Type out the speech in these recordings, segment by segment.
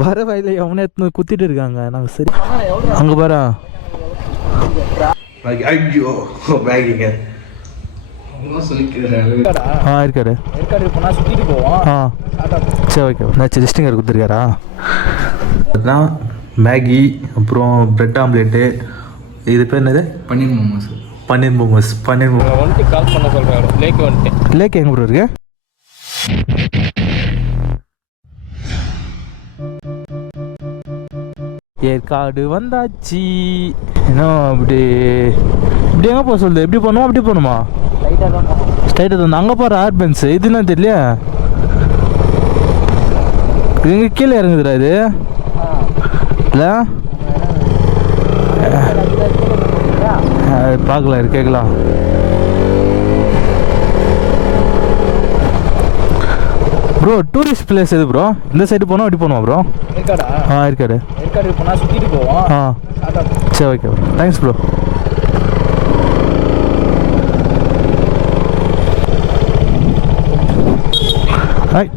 வர வயல எவனே எடுத்து குத்திட்டு இருக்காங்க. நாங்கள் சரி அங்கே பாரு. ஐயோ பேக்கிங்க இருக்காரு. சரி ஓகே. நான் லிஸ்டிங் கொடுத்துருக்காரா? அதுதான் மேகி, அப்புறம் பிரெட் ஆம்லேட்டு. இது பேர் என்னது? பன்னீர் மோமோஸ். பன்னீர் மோமோஸ். பன்னீர் மோமோஸ் வந்துட்டு கால் பண்ண சொல்கிறேன். லேக் வந்துட்டு. லேக் எங்கே ப்ரோ இருக்கு? ஏற்காடு வந்தாச்சு. இன்னும் இப்படி இப்படி எங்கே போக சொல்லுது? எப்படி போகணுமா அப்படி போகணுமா? ஸ்ட்ரைட்டாக தான். அங்கே போகிற ஆர்பன்ஸ் இதுன்னா தெரியல. இது எங்கே கீழே இறங்குதுடா இது? இல்லை பார்க்கலாம், இது கேட்கலாம். ப்ரோ டூரிஸ்ட் பிளேஸ் எது ப்ரோ? இந்த சைடு போனோம் அப்படி போகணுமா ப்ரோ? இருக்காரு. ஏற்காடு போனால் சுற்றிட்டு போவோம். சரி okay bro, thanks bro. Hi.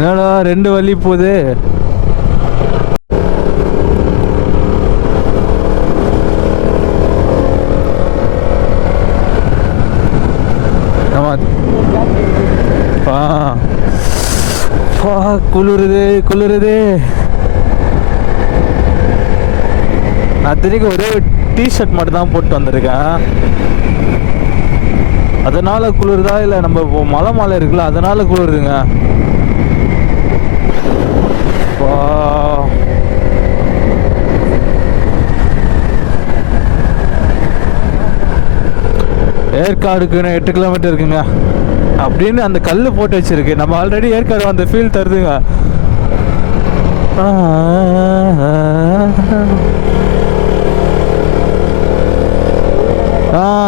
என்னடா 2 வழி போகுது. குளிருது குளிருது. நான் திரும்பி ஒரே டிஷர்ட் மட்டும் தான் போட்டு வந்திருக்கேன். அதனால குளிருதா இல்லை நம்ம மலை இருக்குல்ல அதனால குளிருதுங்க. ஏற்காடுக்குன்னு 8 கிலோமீட்டர் இருக்குங்க அப்படின்னு அந்த கல் போட்டு வச்சிருக்கு. நம்ம ஆல்ரெடி ஏற்காடு அந்த ஃபீல் தருதுங்க.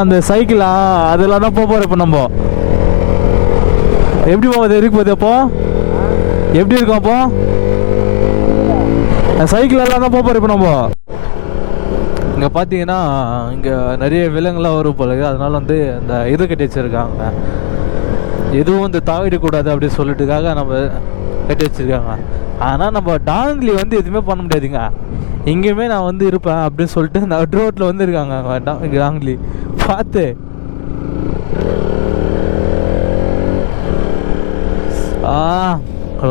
அந்த சைக்கிளா அதெல்லாம் தான் போகிறோம். இப்போ நம்ம எப்படி போகுது? இருக்கு போகுது. அப்போ எப்படி இருக்கும்? அப்போ சைக்கிள் எல்லாம் தான் போகிறோம் இப்போ நம்ம. இங்கே பார்த்தீங்கன்னா இங்கே நிறைய விலங்குலாம் வரும் போல. அதனால வந்து அந்த இது கட்டி வச்சுருக்காங்க. எதுவும் வந்து தாவிடக்கூடாது அப்படின்னு சொல்லிட்டுக்காக நம்ம கட்டி வச்சுருக்காங்க. ஆனால் நம்ம டாங்லி வந்து எதுவுமே பண்ண முடியாதுங்க. எங்கேயுமே நான் வந்து இருப்பேன் அப்படின்னு சொல்லிட்டு நட் ரோட்டில் வந்து இருக்காங்க டாங்லி பார்த்து.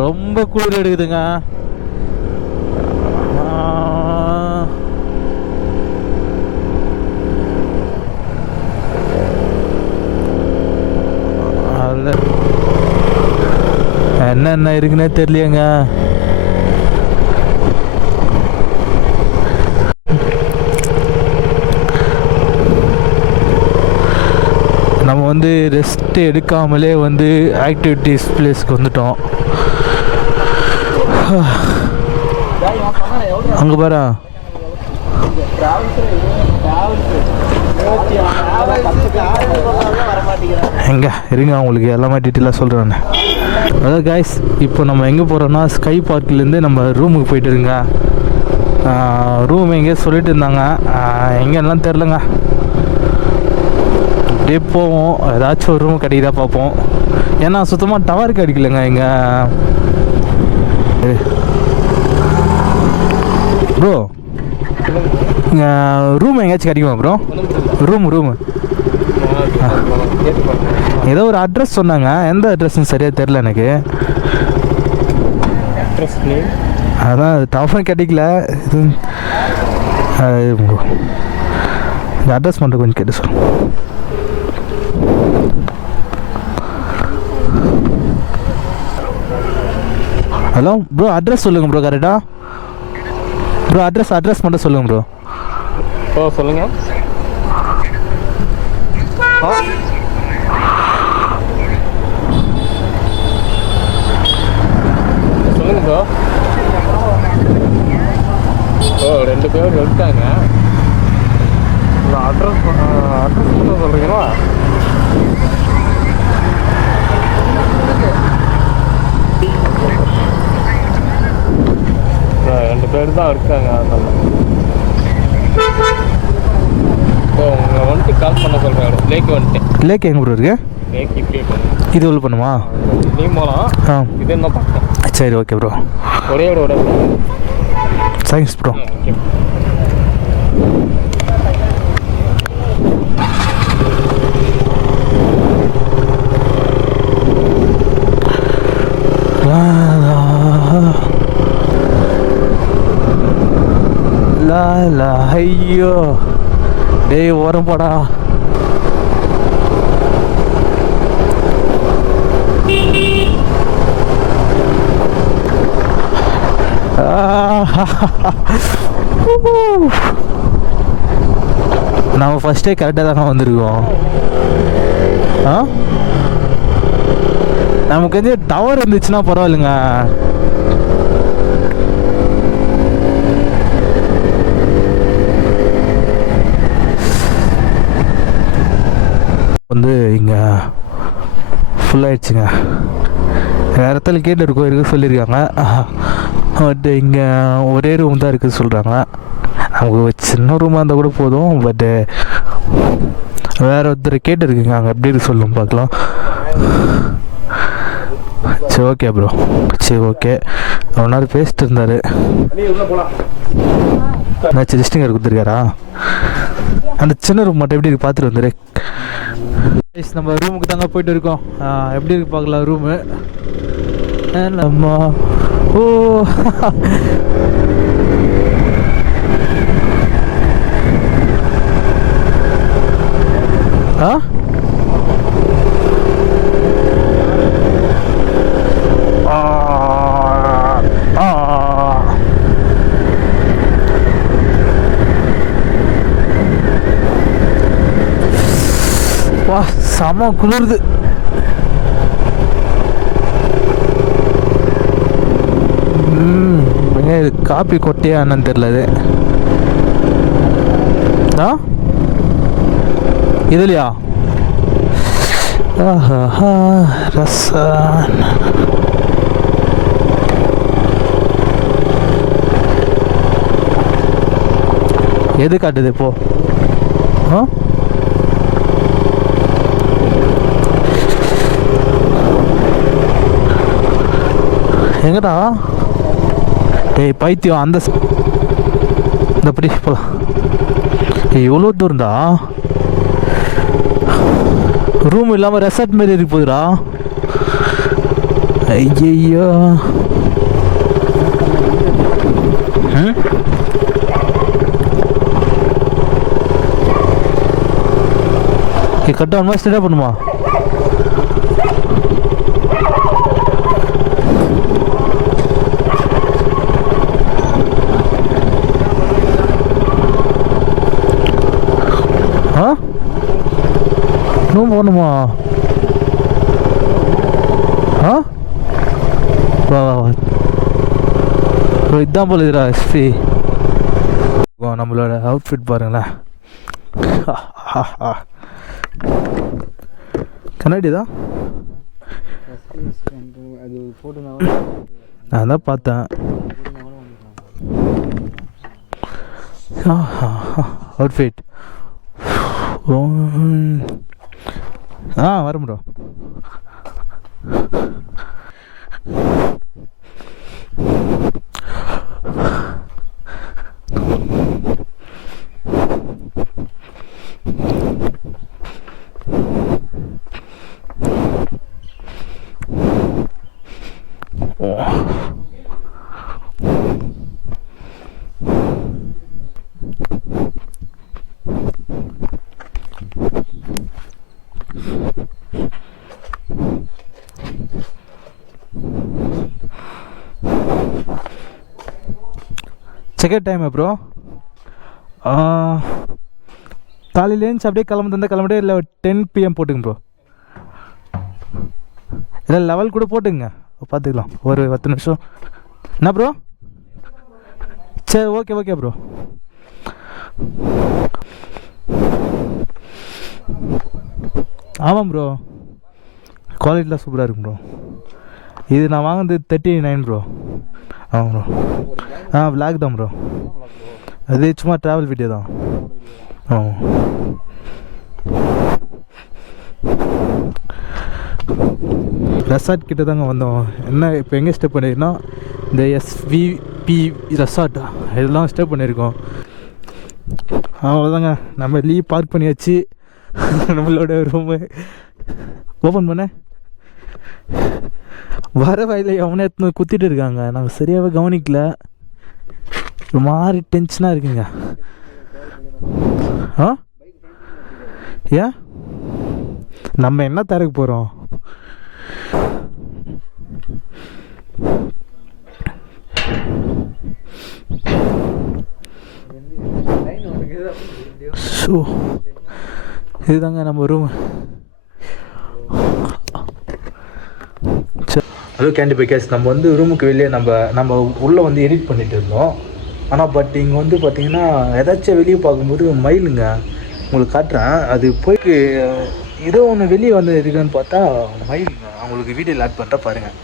ரொம்ப குளிர் எடுக்குதுங்க. என்ன இருக்குன்னே தெரியலையேங்க. நம்ம வந்து ரெஸ்ட் எடுக்காமலே வந்து ஆக்டிவிட்டிஸ் பிளேஸ்க்கு வந்துட்டோம். அங்கே பாரு. எங்க இருங்க உங்களுக்கு எல்லாமே டீட்டெயிலாக சொல்கிறேன். அதாவது கைஸ் இப்போ நம்ம எங்கே போகிறோன்னா ஸ்கை பார்க்லேருந்து நம்ம ரூமுக்கு போயிட்டு இருங்க. ரூம் எங்கேயோ சொல்லிட்டு இருந்தாங்க, எங்கெல்லாம் தெரிலங்க. அப்படியே போவோம், ஏதாச்சும் ஒரு ரூம் கிடைக்குதா பார்ப்போம். ஏன்னா சுத்தமாக டவர் கிடைக்கலங்க இங்கே. ப்ரோ ரூம் எங்கேயாச்சும் கிடைக்குமா ப்ரோ? ரூமு ஏதோ ஒரு அட்ரஸ் சொன்னாங்க, எந்த அட்ரஸ்ன்னு சரியாக தெரில எனக்கு. அதான் டவர் கிடைக்கல. இது இந்த அட்ரஸ் மட்டும் கொஞ்சம் கேட்டு சொல்லுங்க. ஹலோ ப்ரோ, அட்ரஸ் சொல்லுங்கள் ப்ரோ. கரெக்டா ப்ரோ? அட்ரஸ் மட்டும் சொல்லுங்கள் ப்ரோ. சொல்லுங்கள். சொல்லுங்கள் ப்ரோ. 2 பேர் இருக்காங்க. அட்ரஸ் மட்டும் சொல்கிறீங்களா? பேர் தான் இருக்காங்க. அதனால ஸோ உங்களை வந்துட்டு கால் பண்ண சொல்கிறாரு. லேக் வந்துட்டேன். லேக் எங்கே ப்ரோ இருக்கு? லேக் இப்படியே பண்ணும். இது உள்ள பண்ணுமா? நீ போகலாம். இது என்ன பார்க்கலாம். சரி ஓகே ப்ரோ. ஒரே ஒரு தேங்க்ஸ் ப்ரோ. ஓகே. ஐயோ டேய் ஓரம் போடா. நம்ம ஃபஸ்ட்டே கரெக்டாக தாங்க வந்திருக்கோம். நமக்கு வந்து டவர் இருந்துச்சுன்னா பரவாயில்லைங்க. வந்து இங்கே ஃபுல்லாகிடுச்சுங்க. வேறு இடத்துல கேட்டு இருக்கோம் இருக்குது சொல்லியிருக்காங்க. பட்டு இங்கே ஒரே ரூம் தான் இருக்குது சொல்கிறாங்க. நமக்கு சின்ன ரூமாக இருந்தால் கூட போதும். பட்டு வேறு ஒருத்தர் கேட்டுருக்குங்க அங்கே எப்படி இருக்கு சொல்லணும் பார்க்கலாம். சரி ஓகே ப்ரோ. சரி ஓகே. ரொம்ப நேரம் பேசிட்டு இருந்தார். ஏதாச்சும் டிஸ்டிங்கர் கொடுத்துருக்காரா? அந்த சின்ன ரூம் மட்டும் எப்படி இருக்கு பார்த்துட்டு வந்துரு. நம்ம ரூமுக்கு தாங்க போயிட்டு இருக்கோம். எப்படி இருக்கு பார்க்கலாம் ரூமு. நம்ம ஓ வா செம குளிருது. இது காப்பி கொட்டையா என்னன்னு தெரியல. இது இதுலையா ரசன் எது காட்டுது இப்போ? எங்கடா டேய் பைத்தியம் அந்த இந்த படி போலாம். எவ்வளோ தூரம்டா. ரூம் இல்லாமல் ரெசார்ட் மாரி இருக்கு போகுதுடா. ஐயோ கட் ஆன் மாதிரி ஸ்டே பண்ணுமா? இன்னும் போகணுமா? வா இதுதான் போல இதுடா எஸ்பி. நம்மளோட அவுட்ஃபிட் பாருங்களேன். கண்ணாடி தான் நான் தான் பார்த்தேன். அவுட்ஃபிட் வரும் ப்ரோ. Second time bro. காலையில் ஏஞ்சி அப்படியே கிளம்பிட்டே இல்லை 10 PM போட்டுங்க ப்ரோ. இல்லை லெவல் கூட போட்டுங்க பார்த்துக்கலாம் ஒரு 10 நிமிஷம். என்ன ப்ரோ? சரி ஓகே ப்ரோ. ஆமாம் ப்ரோ குவாலிட்டிலாம் சூப்பராக இருக்கும் ப்ரோ. இது நான் வாங்கினது 39 ப்ரோ. ஆமாம் ப்ரோ. விளாக் தான் ப்ரோ. அது சும்மா ட்ராவல் வீடியோ தான். ஆமாம். ரெசார்ட் கிட்ட தாங்க வந்தோம். என்ன இப்போ எங்கே ஸ்டே பண்ணியிருக்கோன்னா இந்த SVP ரெசார்ட் இதெல்லாம் ஸ்டே பண்ணியிருக்கோம். அவ்வளோதாங்க. நம்ம லீவ் பார்க் பண்ணியாச்சு. நம்மளோட ரூமு ஓப்பன் பண்ண வர வயல எவனே எடுத்து குத்திட்டு இருக்காங்க. நாங்கள் சரியாகவே கவனிக்கல. ஒரு மாதிரி டென்ஷனாக இருக்குங்க. ஏன் நம்ம என்ன தரக்கு போகிறோம்? ஷோ இதுதாங்க நம்ம ரூம். Hello candy bakers. நம்ம வந்து ரூமுக்கு வெளியே நம்ம உள்ளே வந்து எடிட் பண்ணிட்டு இருந்தோம். ஆனால் பட் இங்கே வந்து பார்த்தீங்கன்னா ஏதாச்சும் வெளியே பார்க்கும்போது மயிலுங்க. உங்களுக்கு காட்டுறேன். அது போயிட்டு ஏதோ ஒன்று வெளியே வந்து இருக்குன்னு பார்த்தா மயிலுங்க. அவங்களுக்கு வீடியோவில் ஆட் பண்ணுற பாருங்கள்.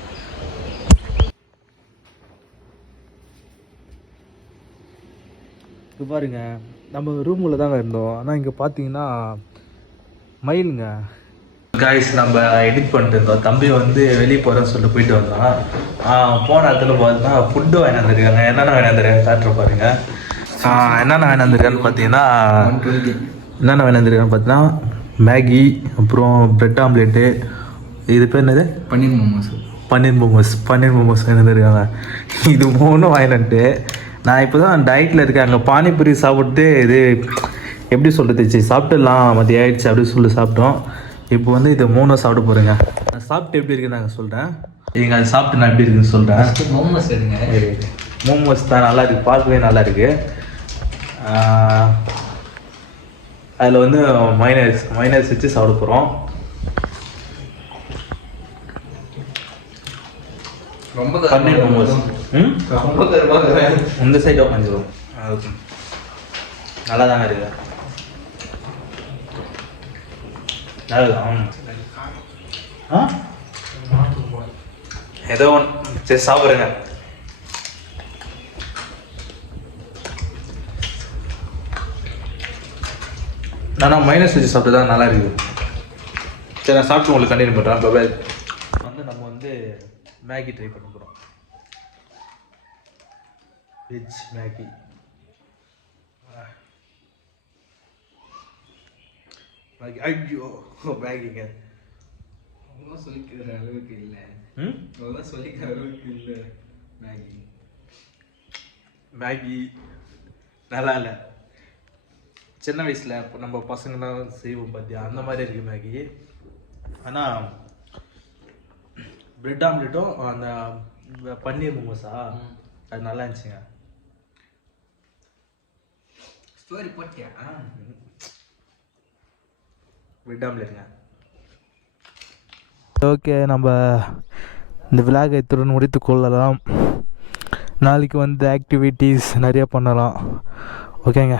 இப்போ பாருங்க, நம்ம ரூமில் தாங்க இருந்தோம். ஆனால் இங்கே பார்த்தீங்கன்னா மயிலுங்க. காய்ஸ், நம்ம எடிட் பண்ணிட்டு இருந்தோம். தம்பி வந்து வெளியே போகிறேன்னு சொல்லிட்டு போயிட்டு வந்தான். போன இடத்துல பார்த்தீங்கன்னா ஃபுட்டு வாங்கி வந்துருக்காங்க. என்னென்ன வாங்கி வந்துருக்காங்க காட்டுற பாருங்க. என்னென்ன வாங்கி வந்துருக்கான்னு பார்த்தீங்கன்னா என்னென்ன வாங்கி வந்துருக்கான்னு பார்த்தீங்கன்னா மேகி, அப்புறம் ப்ரெட் ஆம்லேட்டு, இது பேர் என்னது, பன்னீர் மோமோஸ் வாங்கி வந்துருக்காங்க. இது 3 வாங்கிட்டு நான் இப்போ தான் டயட்டில் இருக்கேன். அங்கே பானிபூரி சாப்பிட்டு இது எப்படி சொல்கிறது, சரி சாப்பிட்டுலாம் மதியம் ஆயிடுச்சு அப்படின்னு சொல்லி சாப்பிட்டோம். இப்போ வந்து இது 3 சாப்பிட போகிறேங்க. நான் சாப்பிட்டு எப்படி இருக்குன்னு நாங்கள் சொல்கிறேன். நீங்கள் அதை சாப்பிட்டு நான் எப்படி இருக்குன்னு சொல்கிறேன். மோமோஸ் எடுங்க. மோமோஸ் தான் நல்லா இருக்குது, பார்க்கவே நல்லா இருக்குது. அதில் வந்து மைனஸ் வச்சு சாப்பிட போகிறோம். ரொம்ப பன்னீர் மோமோஸ். இந்த சைடு உட்காந்துரும். நல்லா தாங்க இருக்கு. ஏதோ ஒன்று சரி சாப்பிடுங்க. நான் மைனஸ் வச்சு சாப்பிட்டு தான் நல்லா இருக்குது. சரி, நான் சாப்பிட்டு உங்களுக்கு கண்டினியூ பண்ணுறேன். பபாய். வந்து நம்ம வந்து மேகி ட்ரை பண்ண போகிறோம். Veg Maggi. ஐயோ மேகிங்க. அவங்க சொல்லிக்கிற அளவுக்கு இல்லை. அதெல்லாம் சொல்லிக்கிற அளவுக்கு இல்லை. மேகி நல்லா இல்லை. சின்ன வயசில் இப்போ நம்ம பசங்களாம் செய்வோம் பார்த்தியா, அந்த மாதிரி இருக்குது மேகி. ஆனால் ப்ரெட் ஆம்லேட்டும் அந்த பன்னீர் மோமோஸா அது நல்லா இருந்துச்சுங்க. ஸ்டோரி போட்டியா? ப்ரெட் ஆம்லேட்டுங்க. ஓகே, நம்ம இந்த விலாகை இத்துடன் முடித்து கொள்ளலாம். நாளைக்கு வந்து ஆக்டிவிட்டீஸ் நிறைய பண்ணலாம். ஓகேங்க.